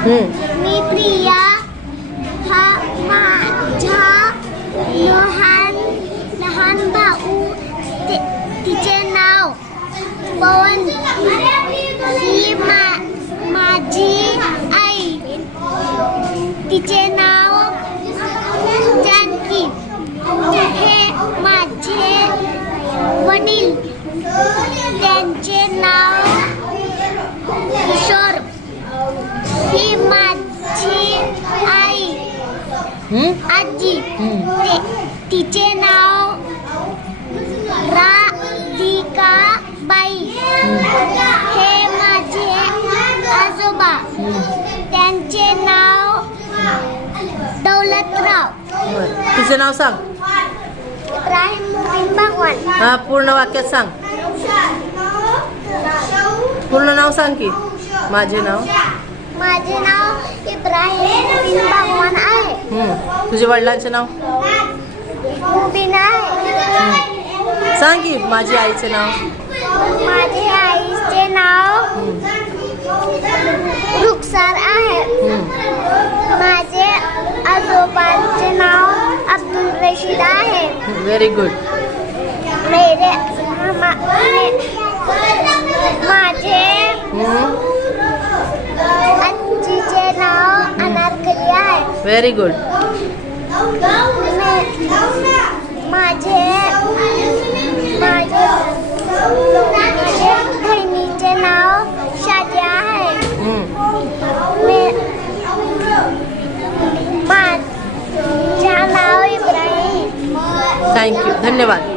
मी प्रिया. हा माझा लहान भाऊ. तिचे नाव पवन. ही माझी आई. तिचे नाव जानकी. हे माझे वडील. त्यांचे नाव किशोर. ही माझी आई आजी. तिचे नाव राधिकाबाई. हे माझे आजोबा. त्यांचे नाव दौलतराव. तुझे नाव सांग. इब्राहिम मुबीन भगवान. हा, पूर्ण वाक्यात सांग. पूर्ण नाव सांग की. माझे नाव इब्राहिम मुबीन भगवान आहे. तुझ्या वडिलांचे नाव मुबीन आहे. सांग की. माझ्या आईचे नाव. माझ्या आईचे नाव रुखसार आहे. माझे आजोबांचे नाव अब्दुल रशीद आहे. Very good. माझे आजीचे नाव अनारकली आहे. Very good. माझे बहिणीचे नाव शादिया आहे. माझे नाव इब्राहिम. थँक्यू. धन्यवाद.